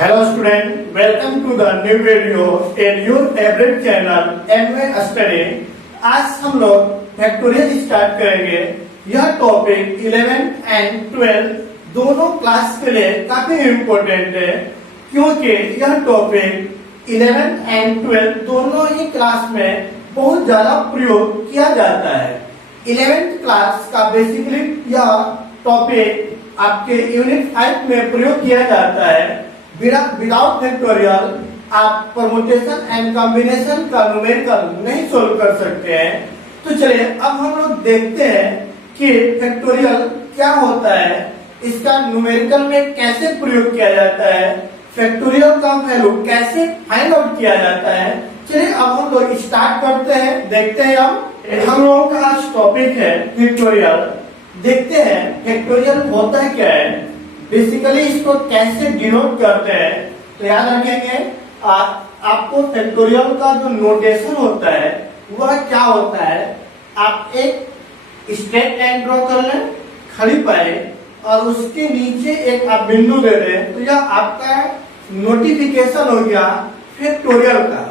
Hello student, welcome to the new video in your favorite channel NY Study। आज हम लोग factorial start करेंगे। यह टॉपिक 11 एंड 12 दोनों क्लास के लिए काफी इम्पोर्टेंट है, क्योंकि यह टॉपिक 11 एंड 12 दोनों ही क्लास में बहुत ज्यादा प्रयोग किया जाता है। 11th क्लास का बेसिकली यह टॉपिक आपके यूनिट 5 में प्रयोग किया जाता है। विदाउट फैक्टोरियल आप परमुटेशन एंड कॉम्बिनेशन का न्यूमेरिकल नहीं सोल्व कर सकते हैं। तो चलिए अब हम लोग देखते हैं कि फैक्टोरियल क्या होता है, इसका न्यूमेरिकल में कैसे प्रयोग किया जाता है, फैक्टोरियल का वैल्यू कैसे फाइंड आउट किया जाता है। चलिए अब हम लोग स्टार्ट करते हैं, देखते हैं। हम लोगों का आज टॉपिक है फैक्टोरियल। देखते हैं फैक्टोरियल होता क्या है, बेसिकली इसको कैसे डिनोट करते हैं। तो याद रखेंगे आपको फैक्टोरियल का जो नोटेशन होता है वह क्या होता है। आप एक स्ट्रेट लाइन ड्रॉ कर लें खड़ी पाए और उसके नीचे एक आप बिंदु दे दें, तो यह आपका नोटिफिकेशन हो गया फैक्टोरियल का।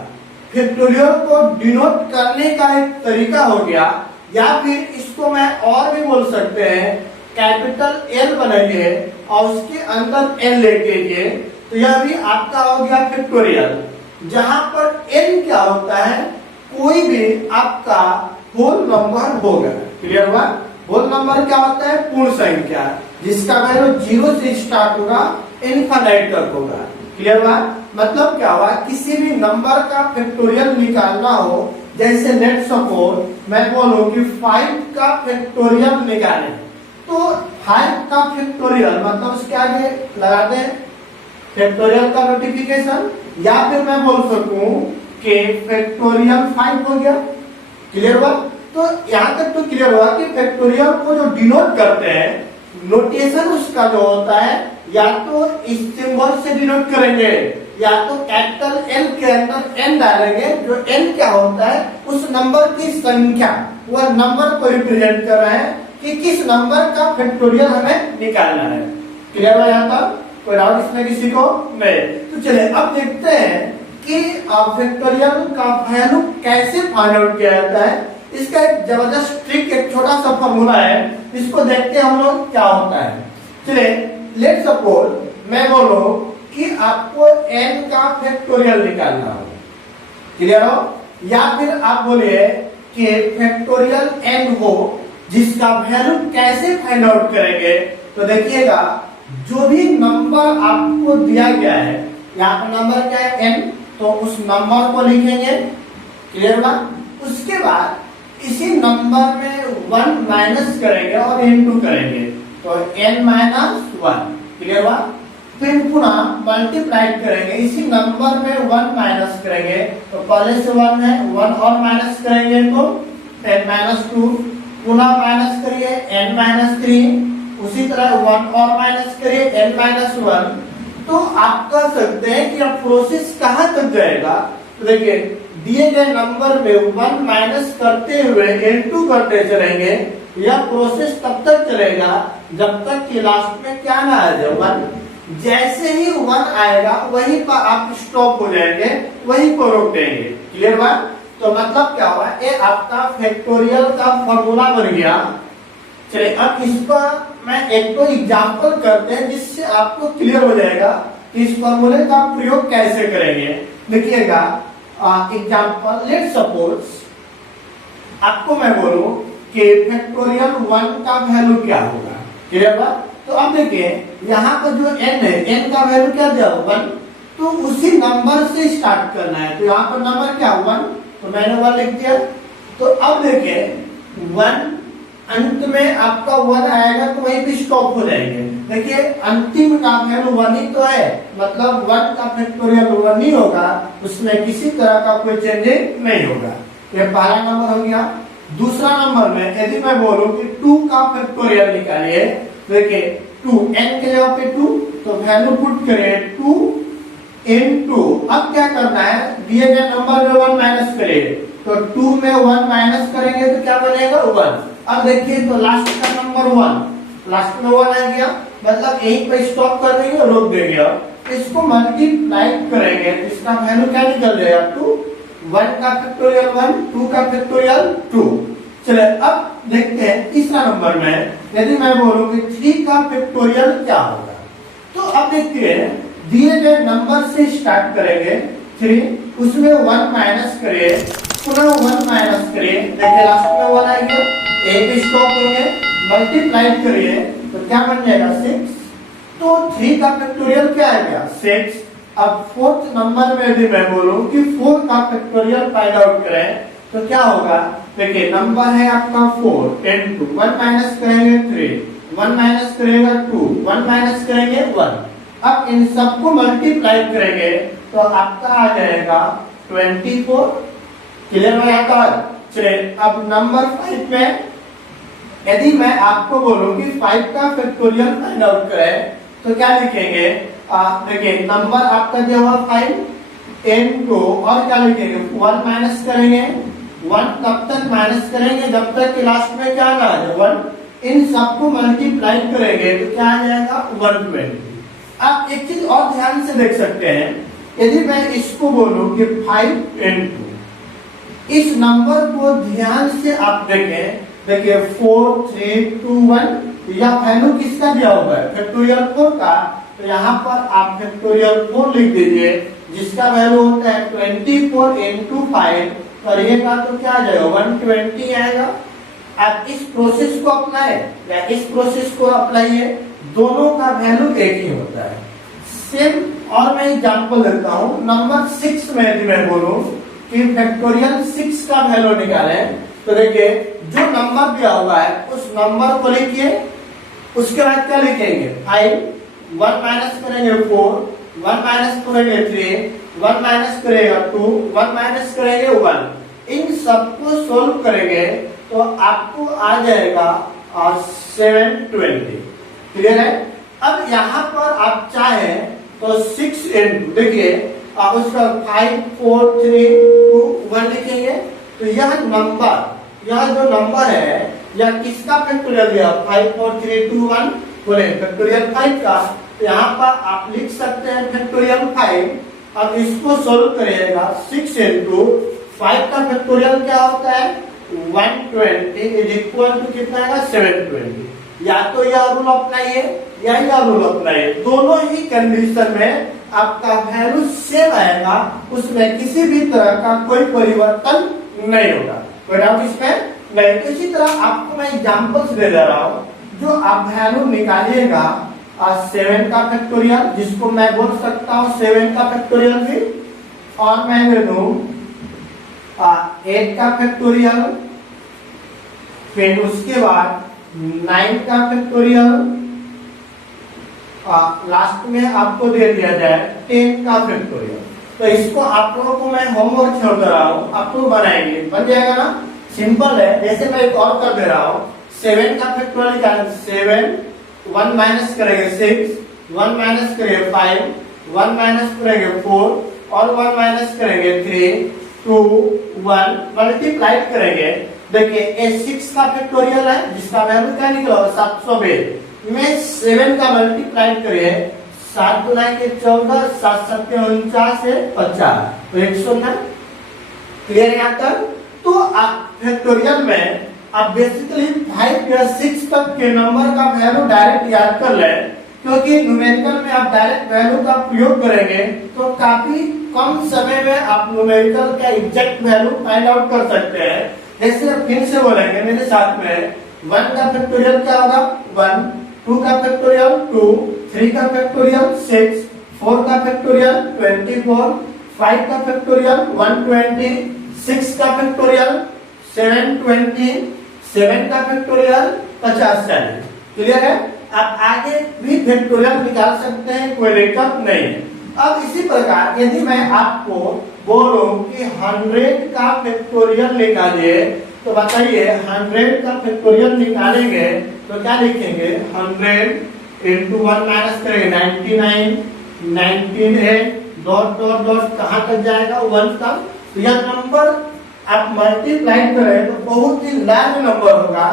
फैक्टोरियल को डिनोट करने का एक तरीका हो गया, या फिर इसको मैं और भी बोल सकते हैं, कैपिटल एल बनाइए और उसके अंदर एल लेके, तो यह भी आपका हो गया फैक्टोरियल। जहां पर एन क्या होता है, कोई भी आपका होल नंबर होगा। क्लियर हुआ? होल नंबर क्या होता है? पूर्ण संख्या जिसका वैल्यू 0 से स्टार्ट होगा इनफाइनाइट तक होगा। क्लियर हुआ? मतलब क्या हुआ, किसी भी नंबर का फैक्टोरियल निकालना हो, जैसे लेट सपोज मैं बोलूं कि 5 का फैक्टोरियल निकालें, तो 5 का फैक्टोरियल मतलब उसके आगे लगा दें फैक्टोरियल का नोटिफिकेशन, या फिर मैं बोल सकूं कि फैक्टोरियल 5 हो गया। क्लियर हुआ? तो यहाँ तक तो क्लियर हुआ कि फैक्टोरियल को जो डिनोट करते हैं, नोटेशन उसका जो होता है, या तो इस सिंबल से डिनोट करेंगे, या तो कैपिटल एल के अंदर एन डालेंगे। जो एन क्या होता है, उस नंबर की संख्या, वह नंबर को रिप्रेजेंट कर रहे हैं कि किस नंबर का फैक्टोरियल हमें निकालना है। क्लियर हो जाता? कोई डाउट इसमें किसी को? नहीं। तो चलिए अब देखते हैं कि फैक्टोरियल का वैल्यू कैसे फाइंड आउट किया जाता है। इसका एक जबरदस्त ट्रिक, एक छोटा सा फॉर्मूला है, इसको देखते हैं हम लोग क्या होता है। चलिए लेट सपोज मैं बोलूं कि आपको n का फैक्टोरियल निकालना हो। क्लियर हो? या फिर आप बोलिए कि फैक्टोरियल n हो, जिसका वैल्यू कैसे फाइंड आउट करेंगे। तो देखिएगा, जो भी नंबर आपको दिया गया है, यहाँ पर नंबर क्या है n, तो उस नंबर को लिखेंगे। क्लियर हुआ? उसके बाद इसी नंबर में 1 माइनस करेंगे और इनटू करेंगे, तो n माइनस 1। क्लियर हुआ? फिर पुनः मल्टीप्लाई करेंगे, इसी नंबर में 1 माइनस करेंगे, तो पहले से 1 है, 1 और माइनस करेंगे तो n माइनस 2, पुनः माइनस करिए n माइनस 3, उसी तरह 1 और माइनस करिए n माइनस 1। तो आप कह सकते हैं कि अब प्रोसेस कहां तक जाएगा। तो देखिए, दिए गए नंबर में 1 माइनस करते हुए n2 करते चलेंगे। यह प्रोसेस तब तक चलेगा जब तक कि लास्ट में क्या ना आ जाए 1। जैसे ही 1 आएगा वहीं पर आप स्टॉप हो जाएंगे, वहीं पर रोक देंगे। क्लियर हुआ? तो मतलब क्या हुआ, ये आपका फैक्टोरियल का फॉर्मूला बन गया। चलिए अब इस पर मैं एक दो एग्जांपल करते हैं, जिससे आपको क्लियर हो जाएगा कि इस फॉर्मूले का प्रयोग कैसे करेंगे। देखिएगा एग्जांपल, लेट सपोज आपको मैं बोलूं कि फैक्टोरियल 1 का वैल्यू क्या होगा। क्लियर हुआ? तो अब देखिए, यहाँ पर जो n है, n का वैल्यू क्या दिया 1, तो उसी नंबर से स्टार्ट करना है। तो यहाँ पर नंबर क्या 1, तो मैंने 1 लिख दिया। तो अब देखिए 1 अंत में आपका 1 आएगा तो वहीं पे स्टॉप हो जाएंगे। देखिए अंतिम का वैल्यू 1 ही तो है, मतलब 1 का फैक्टोरियल 1 ही होगा, उसमें किसी तरह का कोई चेंजिंग नहीं होगा। ये पहला नंबर हो गया। दूसरा नंबर में यदि मैं बोलूं कि 2 का फैक्टोरियल निकालिए, देखिए 2 n के जगह पे 2, तो वैल्यू पुट करिए 2 into, अब क्या करना है, दिए गए नंबर में 1 माइनस करिए, तो 2 में 1 माइनस करेंगे तो क्या बनेगा 1। अब देखिए तो लास्ट का नंबर 1, लास्ट में 1 आ गया, मतलब यहीं पे स्टॉप कर देंगे, रोक देंगे। इसको मल्टीप्लाई करेंगे तो इसका वैल्यू क्या निकल जाएगा 2, 1 का फैक्टोरियल 1, 2 का फैक्टोरियल 2। चलिए अब देखते हैं तीसरा नंबर में, यदि मैं बोलूं कि 3 का फैक्टोरियल क्या होगा, तो अब देखिए दिए गए नंबर से स्टार्ट करेंगे 3, उसमें 1 माइनस करिए, पुनः 1 माइनस करिए, देखिए लास्ट में 1 आएगा, एक स्टॉप होंगे, मल्टीप्लाई करिए तो क्या बन जाएगा 6। तो 3 का फैक्टोरियल क्या आ गया 6। अब फोर्थ नंबर में यदि मैं बोलूं कि 4 का फैक्टोरियल फाइंड आउट करें तो क्या होगा, देखिए नंबर है आपका 4 into 1 माइनस करेंगे 3, 1 माइनस करेगा 2, 1 माइनस करेंगे 1। अब इन सबको मल्टीप्लाई करेंगे तो आपका आ जाएगा 24। क्लियर हो जाता है। चलिए अब नंबर 5 में यदि मैं आपको बोलूं कि 5 का फैक्टोरियल फाइंड आउट करें तो क्या लिखेंगे, देखिए नंबर आपका जो हुआ 5 into और क्या लिखेंगे 1 माइनस करेंगे 1, तब तक माइनस करेंगे जब तक कि लास्ट में क्या आ जाए 1। इन सबको मल्टीप्लाई करेंगे तो क्या आ जाएगा 120। आप एक चीज और ध्यान से देख सकते हैं, यदि मैं इसको बोलूं कि 5 into, इस नंबर को ध्यान से आप देखें, देखिए 4 3 2 1, यह वैल्यू किसका दिया हुआ है फैक्टोरियल 4 का, तो यहाँ पर आप फैक्टोरियल 4 लिख दीजिए जिसका वैल्यू होता है 24 into 5 करिएगा तो क्या आ जाएगा 120 आएगा। आप इस प्रोसेस को अपनाए या इस प्रोसेस को अप्लाई, दोनों का वैल्यू एक ही होता है सेम। और मैं एग्जांपल देता हूँ नंबर 6 में यदि मैं बोलूं कि फैक्टोरियल 6 का वैल्यू निकालें तो देखिए जो नंबर दिया हुआ है उस नंबर को लिखिए, उसके बाद क्या लिखेंगे 5, 1 माइनस करेंगे 4, 1 माइनस करेंगे 3, 1 माइनस करेगा 2, 1 माइनस करेंगे 1। इन सबको सोल्व करेंगे तो आपको आ जाएगा 720। क्लियर है। अब यहाँ पर आप चाहें तो 6 into, देखिए आप उसका 5 4 3 2 1 लिखेंगे तो यह जो नंबर है या किसका फैक्टोरियल दिया 5 4 3 2 1 बोले फैक्टोरियल 5 का, तो यहाँ पर आप लिख सकते हैं फैक्टोरियल 5। अब इसको सोल्व करिएगा 6 into 5 का फैक्टोरियल क्या होता है 120 इज इक्वल टू कितना आएगा 720। या तो यह रूल अप्लाई या यह रूल अप्लाई, दोनों ही कंडीशन में आपका वैल्यू सेम आएगा, उसमें किसी भी तरह का कोई परिवर्तन नहीं होगा, कोई डाउट इसमें नहीं। तो इसी तरह आपको मैं एग्जांपल्स दे रहा हूँ, जो आप वैल्यू निकालिएगा 7 का फैक्टोरियल जिसको मैं बोल सकता हूँ 7 का फैक्टोरियल भी, और मैं दे दूं 8 का फैक्टोरियल, फिर उसके बाद 9 का फैक्टोरियल, लास्ट में आपको दे दिया जाए 10 का फैक्टोरियल। तो इसको आप लोगों को मैं होमवर्क छोड़ दे रहा हूँ, आप लोग बनाएंगे, बन जाएगा ना, सिंपल है। जैसे मैं एक और कर दे रहा हूँ 7 का फैक्टोरियल निकालें 7, 1 माइनस करेंगे 6, 1 माइनस करेंगे 5, 1 माइनस करेंगे 4 और 1 माइनस करेंगे 3 2 1 मल्टीप्लाई करेंगे। देखिए ये 6 का फैक्टोरियल है जिसका वैल्यू क्या निकला 720 में 7 का मल्टीप्लाई करिए 7 गुना के 14, 7 7 49 है 50, तो 109। क्लियर यहाँ तक। तो आप फैक्टोरियल में आप बेसिकली 5 या 6 तक के नंबर का वैल्यू डायरेक्ट याद कर लें, क्योंकि न्यूमेरिकल में आप डायरेक्ट वैल्यू का प्रयोग करेंगे तो काफी कम समय में आप न्यूमेरिकल का एग्जैक्ट वैल्यू फाइंड आउट कर सकते हैं। जैसे फिर से बोलेंगे मेरे साथ में 1 का फैक्टोरियल क्या होगा 1, 2 का फैक्टोरियल 2, 3 का फैक्टोरियल 6, 4 का फैक्टोरियल 24, 5 का फैक्टोरियल 120, 6 का फैक्टोरियल 720, 7 का फैक्टोरियल 50। क्लियर है। आप आगे भी फैक्टोरियल निकाल सकते हैं, कोई दिक्कत नहीं है। अब इसी प्रकार यदि मैं आपको बोलूं कि 100 का फैक्टोरियल निकालिए तो बताइए 100 का फैक्टोरियल निकालेंगे तो क्या लिखेंगे 100 into 1 माइनस करेंगे 99, 98 डॉट डॉट डॉट कहाँ तक जाएगा 1 तक। तो यह नंबर आप मल्टीप्लाई करें तो बहुत ही लार्ज नंबर होगा।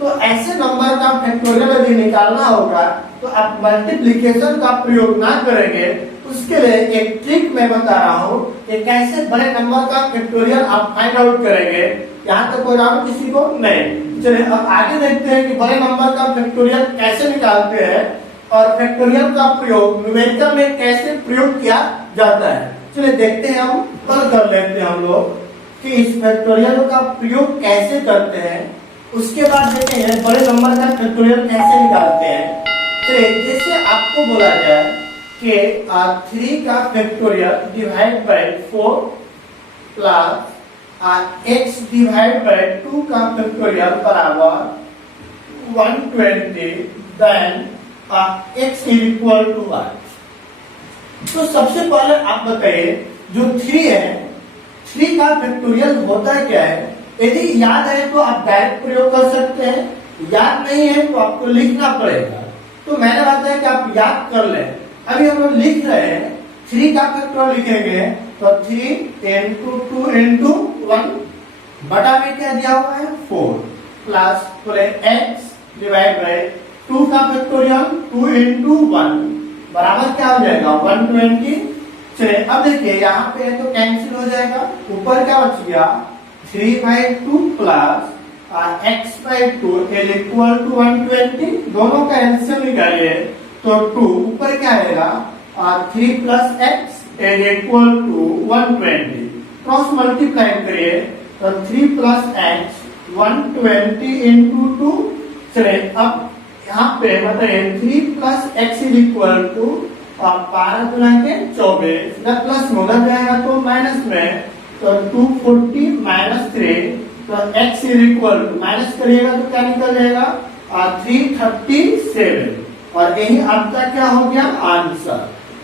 तो ऐसे नंबर का फैक्टोरियल यदि निकालना होगा तो आप मल्टीप्लिकेशन का प्रयोग ना करेंगे उसके लिए एक ट्रिक मैं बता रहा हूँ कि कैसे बड़े नंबर का फैक्टोरियल आप फाइंड आउट करेंगे। यहाँ तक कोई डाउट किसी को नहीं। चलिए अब आगे देखते हैं कि बड़े नंबर का फैक्टोरियल कैसे निकालते हैं और फैक्टोरियल का प्रयोग न्यूमेरिकल में कैसे प्रयोग किया जाता है। चलिए देखते हैं, हम कल कर लेते हैं हम लोग कि इस फैक्टोरियल का प्रयोग कैसे करते हैं। उसके बाद देखेंगे बड़े नंबर का फैक्टोरियल कैसे निकालते हैं। चलिए जैसे आपको बोला जाए कि 3 का factorial divide by 4 plus x divide by 2 का फैक्टोरियल बराबर 120, देन x इक्वल टू 1। तो सबसे पहले आप बताइए जो 3 है, 3 का फैक्टोरियल होता क्या है। यदि याद है तो आप डायरेक्ट प्रयोग कर सकते हैं, याद नहीं है तो आपको लिखना पड़ेगा। तो मैंने बताया कि आप याद कर लें। अभी हम लोग लिख रहे हैं, 3 का फैक्टोरियल लिखेंगे तो 3 into 2 into 1 बटा में क्या दिया हुआ है 4 प्लस बोले x डिवाइड बाय 2 का फैक्टोरियल 2 into 1 बराबर क्या हो जाएगा 120। चलिए अब देखिए यहाँ पे तो कैंसिल हो जाएगा, ऊपर क्या बच गया 3/2 plus x/2 is equal to 120। दोनों का एलसीएम निकालिए तो 2 ऊपर क्या आएगा 3 plus x is equal to 120। Cross multiply करिए तो 3 प्लस x 120 into 2। चलिए अब यहाँ पे बताइए 3 plus x is equal to 12 गुना के 24, जब प्लस में उधर जाएगा तो माइनस में, तो 240 माइनस 3 तो x is equal to minus करिएगा तो क्या निकल जाएगा 337। और यही आपका क्या हो गया आंसर।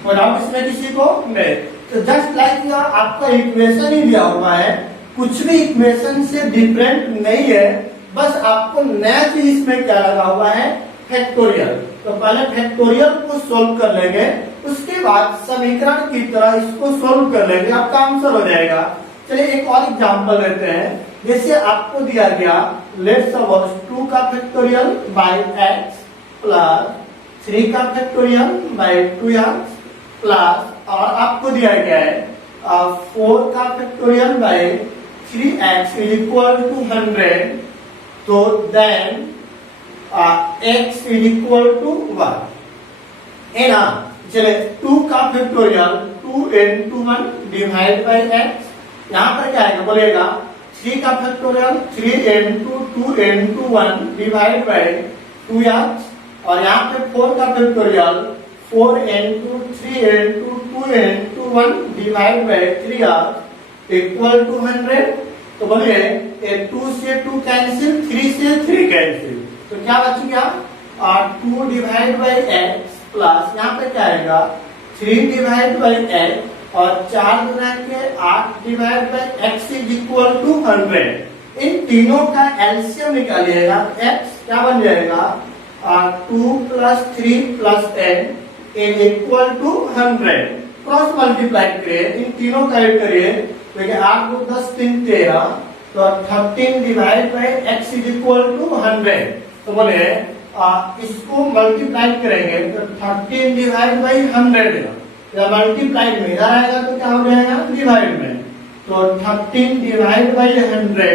कोई डाउट इसमें किसी को नहीं। तो जस्ट लाइक आपका इक्वेशन ही दिया हुआ है, कुछ भी इक्वेशन से डिफरेंट नहीं है, बस आपको नया चीज इसमें क्या लगा हुआ है फैक्टोरियल। तो पहले फैक्टोरियल को सोल्व कर लेंगे, उसके बाद समीकरण की तरह इसको सोल्व कर लेंगे, आपका आंसर हो जाएगा। चलिए एक और एग्जांपल लेते हैं। जैसे आपको दिया गया लेट्स सपोज 2 का फैक्टोरियल बाय x प्लस 3 का फैक्टोरियल बाय 2x प्लस और आपको दिया गया है 4 का factorial by 3x is equal to 100। तो then x is equal to 1 है ना। चलिए 2 का factorial 2 into 1 divide by x, यहाँ पर क्या आएगा बोलेगा 3 का factorial 3 into 2 into 1 divide by 2x और यहाँ पे 4 का factorial 4 into 3 into 2 into 1 divide by 3x equal to 100। तो बोलिए 2 से 2 कैंसिल, 3 से 3 कैंसिल, तो क्या बच गया 2 डिवाइड बाय x प्लस यहाँ पे क्या आएगा 3 डिवाइड बाय x और 4 गुना के 8 divide by x is equal to 100। इन तीनों का एलसीएम निकालिएगा, x क्या बन जाएगा 2 plus 3 plus 10 is equal to 100। Cross multiply करिए, इन तीनों का ऐड करिए, देखिए 8 को 10 3 13, तो 13 divide by x is equal to 100। तो बोले इसको मल्टीप्लाई करेंगे तो 13 डिवाइड बाय 100 या मल्टीप्लाई में इधर आएगा तो क्या हो जाएगा डिवाइड में, तो 13 डिवाइड बाय 100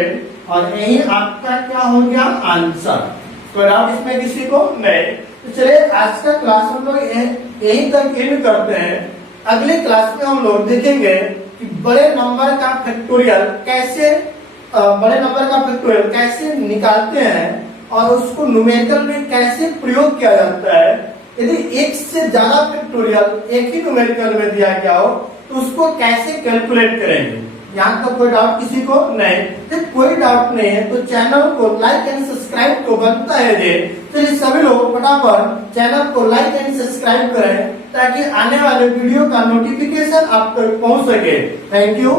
और यही आपका क्या हो गया आंसर। तो डाउट इसमें किसी को नहीं। तो चलिए आज का क्लास हम लोग यहीं तक एंड करते हैं। अगले क्लास में हम लोग देखेंगे कि बड़े नंबर का फैक्टोरियल कैसे निकालते हैं और उसको न्यूमेरिकल में कैसे प्रयोग किया जाता है। यदि एक से ज्यादा फैक्टोरियल एक ही न्यूमेरिकल में दिया गया हो तो उसको कैसे कैलकुलेट करेंगे। यहाँ तक कोई डाउट किसी को नहीं। तो कोई डाउट नहीं है तो चैनल को लाइक एंड सब्सक्राइब तो बनता है जे। चलिए सभी लोग फटाफट चैनल को लाइक एंड सब्सक्राइब करें ताकि आने वाले वीडियो का नोटिफिकेशन आप तक पहुंच सके। Thank you.